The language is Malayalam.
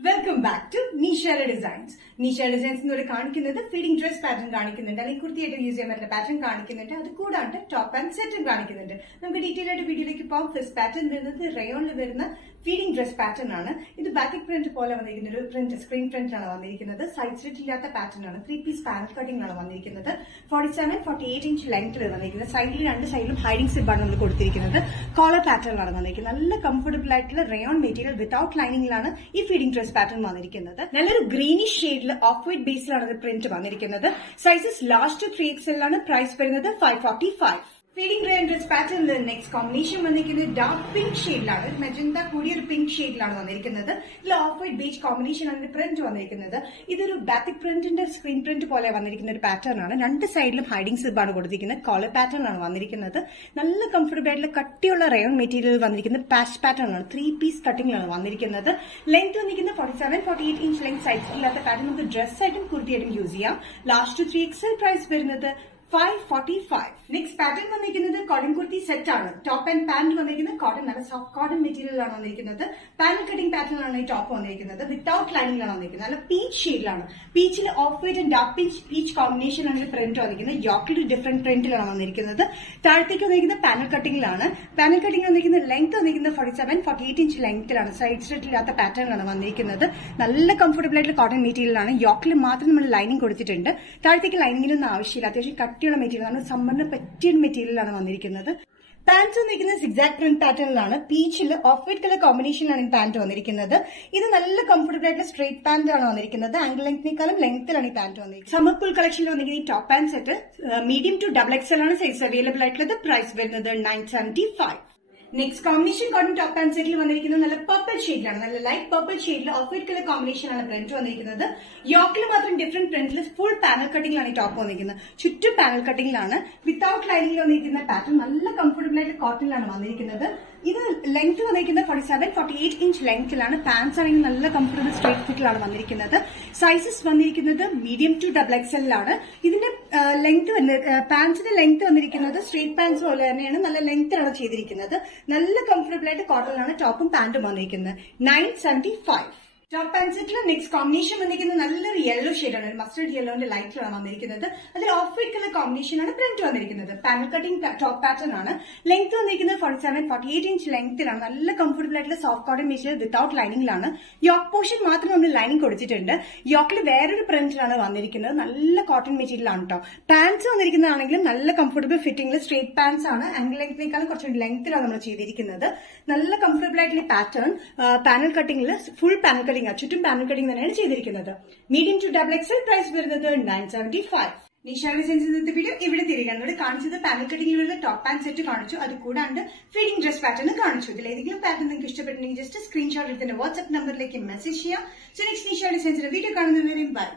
Welcome back to Nisha designs. Nisha designs എന്നോട് കാണിക്കുന്നത് ഫീഡിംഗ് ഡ്രസ് പാറ്റേൺ കാണിക്കുന്നുണ്ട്, അല്ലെങ്കിൽ കുർത്തിയായിട്ട് യൂസ് ചെയ്യാൻ പറ്റുന്ന പാറ്റേൺ കാണിക്കുന്നുണ്ട്. അത് കൂടാണ്ട് ടോപ്പ് ആൻഡ് സെറ്റും കാണിക്കുന്നുണ്ട്. നമുക്ക് ഡീറ്റെയിൽ ആയിട്ട് വീഡിയോയിലേക്ക് പോകാം. ഫസ്റ്റ് പാറ്റേൺ വരുന്നത് റയോണിൽ വരുന്ന ഫീഡിംഗ് ഡ്രസ് പാറ്റേൺ ആണ്. ഇത് ബാറ്റിക് പ്രിന്റ് പോലെ വന്നിരിക്കുന്ന ഒരു പ്രിന്റ്, സ്ക്രീൻ പ്രിന്റ് ആണ് വന്നിരിക്കുന്നത്. സൈഡ് സ്ലിറ്റ് ഇല്ലാത്ത പാറ്റേൺ ആണ്. 3 പീസ് പാനൽ കട്ടിംഗ് ആണ് വന്നിരിക്കുന്നത്. 47-48 ഇഞ്ച് ലെങ്ത്തിൽ വന്നിരിക്കുന്നത്. സൈഡിൽ രണ്ട് സൈഡിലും ഹൈഡിംഗ് സിബ് ആണ് നമ്മൾ കൊടുത്തിരിക്കുന്നത്. കോളർ പാറ്റേൺ ആണ് വന്നിരിക്കുന്നത്. നല്ല കംഫർട്ടബിൾ ആയിട്ടുള്ള റയോൺ മെറ്റീരിയൽ വിതൗട്ട് ലൈനിങ്ങിലാണ് ഈ ഫീഡിംഗ് ഡ്രസ് പാറ്റേൺ വന്നിരിക്കുന്നത്. നല്ലൊരു ഗ്രീനിഷ് ഷെയ്ഡിൽ ഓഫ് വൈറ്റ് ബേസിലാണ് പ്രിന്റ് വന്നിരിക്കുന്നത്. സൈസസ് ലാർജ് ടു 3XL ആണ്. പ്രൈസ് വരുന്നത് 545. ഫീഡിംഗ് റയോൺ ഡ്രസ് പാറ്റേണിൽ നെക്സ്റ്റ് കോമ്പിനേഷൻ വന്നിരിക്കുന്നത് ഡാർക്ക് പിങ്ക് ഷെയ്ഡിലാണ്. മെജന്ത കൂടിയ ഒരു പിങ്ക് ഷെയ്ഡിലാണ് വന്നിരിക്കുന്നത്. ഇതിൽ ഓഫ് വൈറ്റ് ബീച്ച് കോമ്പിനേഷൻ ആണ് പ്രിന്റ് വന്നിരിക്കുന്നത്. ഇതൊരു ബാറ്റിക് പ്രിന്റിന്റെ സ്ക്രീൻ പ്രിന്റ് പോലെ വന്നിരിക്കുന്ന ഒരു പാറ്റേൺ ആണ്. രണ്ട് സൈഡിലും ഹൈഡിംഗ് സിബ് ആണ് കൊടുത്തിരിക്കുന്നത്. കോളർ പാറ്റേൺ ആണ് വന്നിരിക്കുന്നത്. നല്ല കംഫർട്ടബിൾ ആയിട്ടുള്ള കട്ടിയുള്ള റയോൺ മെറ്റീരിയൽ വന്നിരിക്കുന്നത്. പാച്ച് പാറ്റേൺ ആണ്. 3 പീസ് കട്ടിംഗിലാണ് വന്നിരിക്കുന്നത്. ലെങ്ത് വന്നിരിക്കുന്നത് 47-48 ഇഞ്ച് ലെങ്ത്. സൈസ് ഇല്ലാത്ത പാറ്റേൺ നമുക്ക് ഡ്രസ് ആയിട്ടും കുർത്തിയായിട്ടും യൂസ് ചെയ്യാം. Large to 3XL. പ്രൈസ് വരുന്നത് 545. നെക്സ്റ്റ് പാറ്റേൺ വന്നിരിക്കുന്നത് കോട്ടൺ കുർത്തി സെറ്റ് ആണ്. ടോപ്പ് ആൻഡ് പാന്റ് വന്നിരിക്കുന്നത് കോട്ടൺ, നല്ല സോഫ്റ്റ് കോട്ടൺ മെറ്റീരിയൽ ആണ് വന്നിരിക്കുന്നത്. പാനൽ കട്ടിംഗ് പാറ്റേൺ ആണ് ഈ ടോപ്പ് വന്നിരിക്കുന്നത്. വിത്തൌട്ട് ലൈനിങ്ങിലാണ് വന്നിരിക്കുന്നത്. നല്ല പീച്ച് ഷെയ്ഡിലാണ്. പീച്ചിൽ off white and dark peach combination ആണ് പ്രിന്റ് വന്നിരിക്കുന്നത്. യോക്കിൽ ഡിഫറെന്റ് പ്രിന്റിലാണ് വന്നിരിക്കുന്നത്. താഴത്തേക്ക് വന്നിരിക്കുന്നത് പാനൽ കട്ടിംഗിലാണ്. പാനൽ കട്ടിംഗ് വന്നിരിക്കുന്നത് ലെങ്ത് വന്നിരിക്കുന്നത് 47-48 ഇഞ്ച് ലെങ്ത്തിലാണ്. സൈഡ് സ്ലിറ്റ് ഇല്ലാത്ത പാറ്റേണിലാണ് വന്നിരിക്കുന്നത്. നല്ല കംഫർട്ടബിൾ ആയിട്ടുള്ള കോട്ടൺ മെറ്റീരിയലാണ്. യോക്കിൽ മാത്രം നമ്മൾ ലൈനിങ് കൊടുത്തിട്ടുണ്ട്. താഴത്തേക്ക് ലൈനിങ്ങിനൊന്നും ആവശ്യമില്ല. അത്യാവശ്യം കട്ടിയുള്ള മെറ്റീരിയൽ ആണ്. സമ്മറിന് പറ്റിയ മെറ്റീരിയലാണ് വന്നിരിക്കുന്നത്. പാന്റ് വന്നിരിക്കുന്നത് സിക്സാക് പ്രിന്റ് പാറ്റേണിലാണ്. പീച്ചിൽ ഓഫ് വൈറ്റ് കളർ കോമ്പിനേഷനിലാണ് പാന്റ് വന്നിരിക്കുന്നത്. ഇത് നല്ല കംഫർട്ടബിൾ ആയിട്ടുള്ള സ്ട്രേറ്റ് പാന്റ് ആണ് വന്നിരിക്കുന്നത്. ആംഗിൾ ലെങ്തിനേക്കാളും ലെങ്ത്തിലാണ് ഈ പാന്റ് വന്നിരിക്കുന്നത്. സമ്മർ കൂൾ കളക്ഷനിൽ വന്നിരിക്കുന്ന ഈ top pant set medium to XXL ആണ് സൈസ് അവൈലബിൾ ആയിട്ടുള്ളത്. പ്രൈസ് വരുന്നത് 975. Next combination cotton top and സെറ്റിൽ വന്നിരിക്കുന്നത് നല്ല പർപ്പിൾ ഷെയ്ഡിലാണ്. നല്ല ലൈറ്റ് പർപ്പിൾ ഷെയ്ഡിൽ ഓഫ് വൈറ്റ് കളർ കോമ്പിനേഷൻ ആണ് പ്രിന്റ് വന്നിരിക്കുന്നത്. യോക്കിൽ മാത്രം ഡിഫറെന്റ് പ്രിന്റിൽ ഫുൾ പാനൽ കട്ടിംഗിലാണ് ഈ ടോപ്പ് വന്നിരിക്കുന്നത്. ചുറ്റും പാനൽ കട്ടിംഗിലാണ്. വിത്തൌട്ട് ലൈനിങ്ങിൽ വന്നിരിക്കുന്ന പാറ്റേൺ നല്ല കംഫർട്ടബിൾ ആയിട്ട് കോട്ടണിലാണ് വന്നിരിക്കുന്നത്. ഇത് ലെങ്ത് വന്നിരിക്കുന്നത് 47-48 ഇഞ്ച് ലെങ്ത്തിലാണ്. പാൻസ് ആണെങ്കിൽ നല്ല കംഫർട്ടബിൾ സ്ട്രേറ്റ് ഫിറ്റിലാണ് വന്നിരിക്കുന്നത്. സൈസസ് വന്നിരിക്കുന്നത് മീഡിയം ടു XXL ആണ്. ഇതിന്റെ ലെങ്ത് പാൻസിന്റെ ലെങ്ത് വന്നിരിക്കുന്നത് സ്ട്രേറ്റ് പാൻസ് പോലെ തന്നെയാണ്. നല്ല ലെങ്ത്തിലാണ് ചെയ്തിരിക്കുന്നത്. നല്ല കംഫർട്ടബിൾ ആയിട്ട് കോട്ടണിലാണ് ടോപ്പും പാന്റും വന്നിരിക്കുന്നത്. 975. Top and settle next combination വന്നിരിക്കുന്നത് നല്ലൊരു യെല്ലോ ഷെയ്ഡാണ്. ഒരു മസ്റ്റർഡ് യെല്ലോന്റെ ലൈറ്റിലാണ് വന്നിരിക്കുന്നത്. അതിൽ ഓഫ് വൈറ്റ് കളർ കോമ്പിനേഷൻ ആണ് പ്രിന്റ് വന്നിരിക്കുന്നത്. പാനൽ കട്ടിംഗ് ടോപ്പ് പാറ്റേൺ ആണ്. ലെങ്ത് വന്നിരിക്കുന്നത് 47-48 ഇഞ്ച് ലെങ്ത്തിലാണ്. നല്ല കംഫർട്ടബിൾ ആയിട്ടുള്ള സോഫ്റ്റ് കോട്ടൺ മെറ്റീരിയൽ വിത്തൌട്ട് ലൈനിങ്ങിലാണ്. യോക്ക് പോർഷൻ മാത്രം നമ്മൾ ലൈനിങ് കൊടുത്തിട്ടുണ്ട്. യോക്കിൽ വേറൊരു പ്രിന്റിലാണ് വന്നിരിക്കുന്നത്. നല്ല കോട്ടൺ മെറ്റീരിയൽ ആണ് കേട്ടോ. പാൻസ് വന്നിരിക്കുന്നതാണെങ്കിലും നല്ല കംഫർട്ടബിൾ ഫിറ്റിംഗിൽ സ്ട്രേറ്റ് പാൻസ് ആണ്. ആംഗിൾ ലെങ്തിനേക്കാളും കുറച്ചുകൂടി ലെങ്ത്തിലാണ് നമ്മൾ ചെയ്തിരിക്കുന്നത്. നല്ല കംഫർട്ടബിൾ ആയിട്ടുള്ള പാറ്റേൺ. പാനൽ കട്ടിംഗിൽ ഫുൾ പാനൽ കട്ടിംഗ്, ചുറ്റും പാനൽ കട്ടിംഗ് തന്നെയാണ് ചെയ്തിരിക്കുന്നത്. Medium to XXL. പ്രൈസ് വരുന്നത് 975. നിഷ ഡിസൈൻസ് ഇന്നത്തെ വീഡിയോ ഇവിടെ തിരികെ ഇവിടെ കാണിച്ചത് പാനൽ കട്ടിംഗിൽ വരുന്ന ടോപ്പ് ആൻഡ് സെറ്റ് കാണിച്ചു. അത് കൂടാണ്ട് ഫീഡിംഗ് ഡ്രസ് പാറ്റേൺ കാണിച്ചു. ഇതിൽ ഏതെങ്കിലും പാറ്റേൺ നിങ്ങൾക്ക് ഇഷ്ടപ്പെട്ടിട്ടുണ്ടെങ്കിൽ ജസ്റ്റ് സ്ക്രീൻഷോട്ട് എടുത്തിന്റെ വാട്സ്ആപ്പ് നമ്പറിലേക്ക് മെസ്സേജ് ചെയ്യാം. സോ നെക്സ്റ്റ് നിഷ ഡിസൈൻസിന്റെ വീഡിയോ കാണുന്നവരെയും ബൈ.